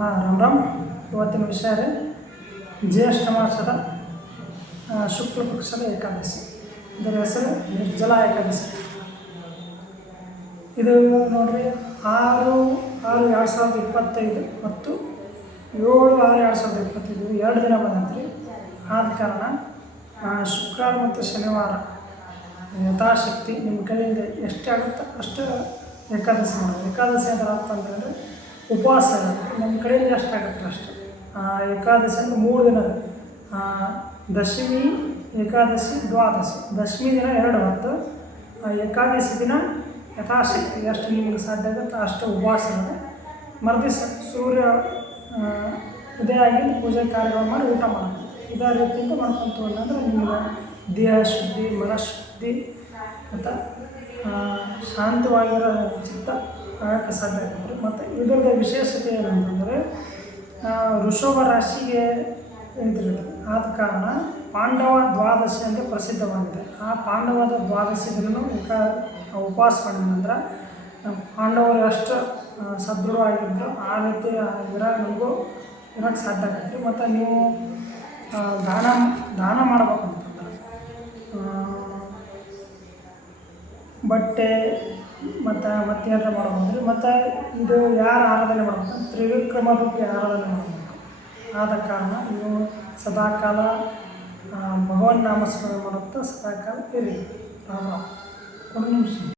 ರಾಮ್ ರಾಮ್. ಇವತ್ತಿನ ವಿಷಯ ರೀ ಜ್ಯೇಷ್ಠ ಮಾಸದ ಶುಕ್ಲ ಪಕ್ಷದ ಏಕಾದಶಿ. ಇದರ ಹೆಸರು ನಿರ್ಜಲ ಏಕಾದಶಿ. ಇದು ನೋಡಿರಿ 6/6/2025 ಮತ್ತು 7/6/2025 2 ದಿನ ಬಂದೈತ್ರಿ. ಆದ ಕಾರಣ ಶುಕ್ರವಾರ ಮತ್ತು ಶನಿವಾರ ಯಥಾಶಕ್ತಿ ನಿಮ್ಮ ಕೈಯಿಂದ ಎಷ್ಟು ಆಗುತ್ತೋ ಅಷ್ಟು ಏಕಾದಶಿ ಮಾಡೋದು. ಏಕಾದಶಿ ಅಂದ್ರೆ ಅರ್ಥ ಅಂತಂದರೆ ಉಪವಾಸ ಇರುತ್ತೆ. ನಮ್ಮ ಕಡೆಯಿಂದ ಎಷ್ಟು ಆಗುತ್ತೆ ಅಷ್ಟು. ಏಕಾದಶಿ ಅಂದರೆ 3 ದಿನ, ದಶಮಿ, ಏಕಾದಶಿ, ದ್ವಾದಶಿ. ದಶಮಿ ದಿನ 2 ಹೊತ್ತು, ಏಕಾದಶಿ ದಿನ ಯಥಾಶಕ್ತಿ ಎಷ್ಟು ನಿಮಗೆ ಸಾಧ್ಯ ಆಗುತ್ತೆ ಅಷ್ಟು ಉಪವಾಸ ಇರುತ್ತೆ. ಮರುದಿವಸ ಸೂರ್ಯ ಉದಯ ಆಗಿದ್ದು ಪೂಜೆ ಕಾರ್ಯಗಳು ಮಾಡಿ ಊಟ ಮಾಡೋದು. ಇದೇ ರೀತಿಯಿಂದ ಮಾಡ್ಕೊತ ಅಂದರೆ ನಿಮ್ಗೆ ದೇಹ ಶುದ್ಧಿ, ಮನಃಶುದ್ಧಿ ಮತ್ತು ಶಾಂತವಾಗಿರೋ ಚಿತ್ತ ಆಗೋಕ್ಕೆ ಸಾಧ್ಯ ಆಗುತ್ತೆ. ಮತ್ತು ಇದರದ ವಿಶೇಷತೆ ಏನಂತಂದರೆ ವೃಷಭ ರಾಶಿಗೆ ಇದ್ರಲ್ಲಿ ಆದ ಕಾರಣ ಪಾಂಡವ ದ್ವಾದಶಿ ಅಂತ ಪ್ರಸಿದ್ಧವಾಗಿದೆ. ಆ ಪಾಂಡವದ ದ್ವಾದಶಿ ದಿನವೂ ಉಪವಾಸ ಮಾಡಿದ ನಂತರ ಪಾಂಡವರು ಎಷ್ಟು ಸದೃಢವಾಗಿದ್ದರು ಆ ರೀತಿ ನಮಗೂ ಇರೋಕ್ಕೆ ಸಾಧ್ಯ ಆಗುತ್ತೆ. ಮತ್ತು ನೀವು ದಾನ ಮಾಡ್ಬೇಕಂತಂದ್ರೆ ಬಟ್ಟೆ ಮತ್ತೇನಾರ ಮಾಡ್ಬೋದು. ಮತ್ತು ಇದು ಯಾರು ಆರಾಧನೆ ಮಾಡ್ಬೇಕು, ತ್ರಿವಿಕ್ರಮ ರೂಪಿ ಆರಾಧನೆ ಮಾಡಬೇಕು. ಆದ ಕಾರಣ ನೀವು ಸದಾಕಾಲ ಭಗವನ್ ನಾಮಸ್ಮರಣೆ ಮಾಡುತ್ತಾ ಸದಾಕಾಲ ಇರಿ. ಒಂದು ನಿಮಿಷ.